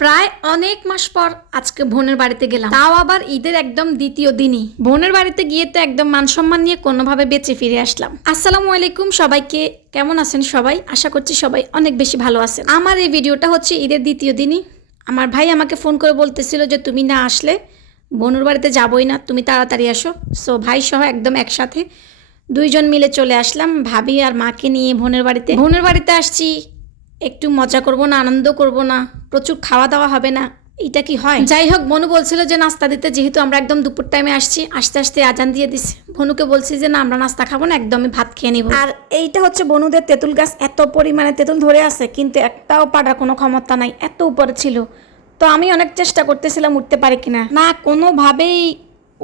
প্রায় অনেক মাস পর আজকে বোনের বাড়িতে গেলাম, তাও আবার ঈদের একদম দ্বিতীয় দিনই। বোনের বাড়িতে গিয়ে তো একদম মান সম্মান নিয়ে কোনোভাবে বেঁচে ফিরে আসলাম। আসসালামু আলাইকুম সবাইকে, কেমন আছেন সবাই? আশা করছি সবাই অনেক বেশি ভালো আছেন। আমার এই ভিডিওটা হচ্ছে ঈদের দ্বিতীয় দিনই। আমার ভাই আমাকে ফোন করে বলতেছিল যে তুমি না আসলে বোনের বাড়িতে যাবই না, তুমি তাড়াতাড়ি আসো। সো ভাই সহ একদম একসাথে দুইজন মিলে চলে আসলাম ভাবি আর মাকে নিয়ে বোনের বাড়িতে। বোনের বাড়িতে আসছি, একটু মজা করব না, আনন্দ করব না, প্রচুর খাওয়া দাওয়া হবে না, এটা কি হয়? যাই হোক, বনু বলছিল যে নাস্তা দিতে, যেহেতু আমরা একদম দুপুর টাইমে আসছি, আস্তে আস্তে আজান দিয়ে দিছে। বনুকে বলছি যে না, আমরা নাস্তা খাবো না, একদমই ভাত খেয়ে নিব। আর এইটা হচ্ছে বনুদের তেঁতুল গাছ, এত পরিমাণে তেঁতুল ধরে আছে কিন্তু একটাও পাড়ার কোনো ক্ষমতা নাই, এত উপরে ছিল। তো আমি অনেক চেষ্টা করতেছিলাম উঠতে পারি কিনা, না কোনোভাবেই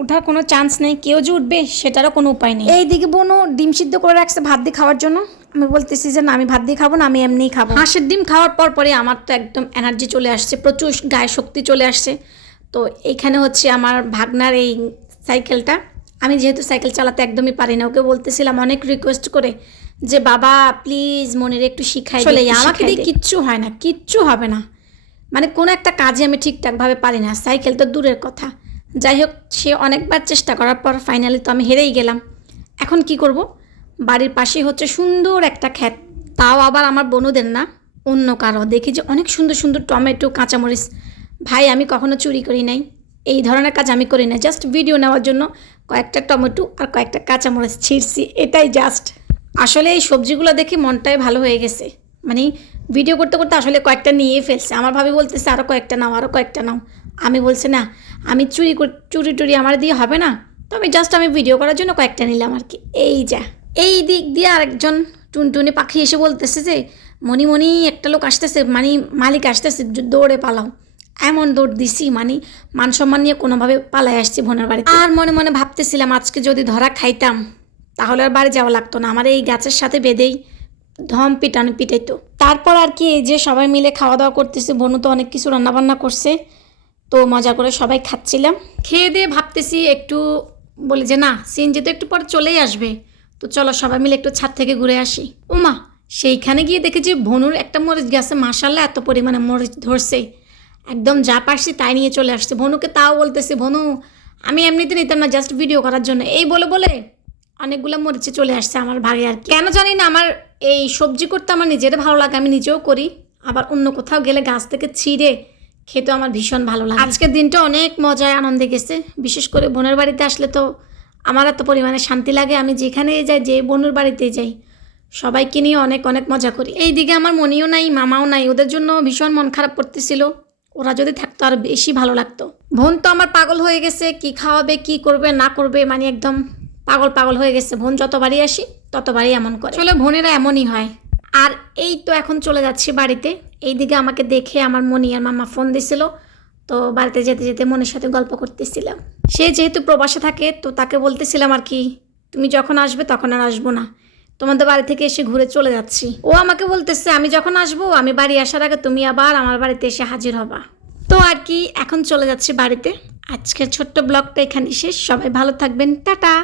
ওঠার কোনো চান্স নেই। কেউ যে উঠবে সেটারও কোনো উপায় নেই। এইদিকে বোনও ডিম সিদ্ধ করে রাখছে ভাত দিয়ে খাওয়ার জন্য। আমি বলতেছি যে না, আমি ভাত দিয়ে খাবো না, আমি এমনিই খাবো। হাঁসের ডিম খাওয়ার পর পরে আমার তো একদম এনার্জি চলে আসছে, প্রচুর গায়ে শক্তি চলে আসছে। তো এইখানে হচ্ছে আমার ভাগনার এই সাইকেলটা, আমি যেহেতু সাইকেল চালাতে একদমই পারি না, ওকে বলতেছিলাম অনেক রিকোয়েস্ট করে যে বাবা প্লিজ মনের একটু শিখাই। চলে আমাকে দিয়ে কিচ্ছু হয় না, কিচ্ছু হবে না, মানে কোনো একটা কাজে আমি ঠিকঠাকভাবে পারি না, সাইকেল তো দূরের কথা। যাই হোক, সে অনেকবার চেষ্টা করার পর ফাইনালি তো আমি হেরেই গেলাম। এখন কি করব? বাড়ির পাশেই হচ্ছে সুন্দর একটা ক্ষেত, তাও আবার আমার বনুদের না, অন্য কারো। দেখি যে অনেক সুন্দর সুন্দর টমেটো, কাঁচামরিচ। ভাই আমি কখনো চুরি করি নাই, এই ধরনের কাজ আমি করি না, জাস্ট ভিডিও নেওয়ার জন্য কয়েকটা টমেটো আর কয়েকটা কাঁচামরিচ ছিঁড়ছি, এটাই জাস্ট। আসলে এই সবজিগুলো দেখে মনটাই ভালো হয়ে গেছে, মানে ভিডিও করতে করতে আসলে কয়েকটা নিয়েই ফেলছে। আমার ভাবি বলতেছে আরও কয়েকটা নাও, আরও কয়েকটা নাও। আমি বলছি না, আমি চুরি টুরি আমার দিয়ে হবে না, তো আমি ভিডিও করার জন্য কয়েকটা নিলাম আর কি। এই যা, এই দিক দিয়ে আরেকজন টুনটুনি পাখি এসে বলতেছে যে মনি মনি একটা লোক আসতেছে, মানে মালিক আসতেছে, দৌড়ে পালাও। এমন দৌড় দিছি, মানে মান সম্মান নিয়ে কোনোভাবে পালাই আসছি বোনের বাড়িতে। আর মনে মনে ভাবতেছিলাম আজকে যদি ধরা খাইতাম তাহলে আর বাড়ি যাওয়া লাগতো না, আমার এই গাছের সাথে বেঁধেই ধম পিটাইতো। তারপর আর কি, এই যে সবাই মিলে খাওয়া দাওয়া করতেছে, বনু তো অনেক কিছু রান্নাবান্না করছে, তো মজা করে সবাই খাচ্ছিলাম। খেয়ে দিয়ে ভাবতেছি একটু, বলি যে না সিএনজি তো একটু পরে চলেই আসবে, তো চলো সবাই মিলে একটু ছাদ থেকে ঘুরে আসি। ওমা, সেইখানে গিয়ে দেখেছি বনুর একটা মরিচ গাছে মাশাআল্লাহ এত পরিমাণে মরিচ ধরছে, একদম যা পারছি তাই নিয়ে চলে আসছে। বনুকে তাও বলতেছি বনু আমি এমনিতে নিতাম না, জাস্ট ভিডিও করার জন্য, এই বলে বলে অনেকগুলো মরিচে চলে আসছে আমার ভাগে। আর কেন জানি না, আমার এই সবজি করতে আমার নিজের ভালো লাগে, আমি নিজেও করি, আবার অন্য কোথাও গেলে গাছ থেকে ছিঁড়ে খেতে আমার ভীষণ ভালো লাগে। আজকের দিনটা অনেক মজায় আনন্দে গেছে, বিশেষ করে বোনের বাড়িতে আসলে তো আমার এত পরিমাণে শান্তি লাগে। আমি যেখানে যাই, যে বোনের বাড়িতে যাই, সবাইকে নিয়ে অনেক অনেক মজা করি। এইদিকে আমার মনিও নাই, মামাও নাই, ওদের জন্য ভীষণ মন খারাপ করতেছিল। ওরা যদি থাকতো আর বেশি ভালো লাগতো। বোন তো আমার পাগল হয়ে গেছে, কি খাওয়াবে কি করবে না করবে, মানে একদম পাগল পাগল হয়ে গেছে। বোন যতবারই আসি ততবারই এমন করে, আসলে বোনেরা এমনই হয়। আর এই তো এখন চলে যাচ্ছি বাড়িতে। এইদিকে আমাকে দেখে আমার মনি আর মামা ফোন দিছিল, তো বাড়িতে যেতে যেতে মনের সাথে গল্প করতেছিলাম। সে যেহেতু প্রবাসে থাকে, তো তাকে বলতেছিলাম আর কি তুমি যখন আসবে তখন আর আসবো না, তোমাদের বাড়ি থেকে এসে ঘুরে চলে যাচ্ছি। ও আমাকে বলতেছে আমি যখন আসবো, আমি বাড়ি আসার আগে তুমি আবার আমার বাড়িতে এসে হাজির হবা। তো আর কি, এখন চলে যাচ্ছি বাড়িতে। আজকের ছোট্ট ব্লগটা এখানে শেষ, সবাই ভালো থাকবেন, টাটা।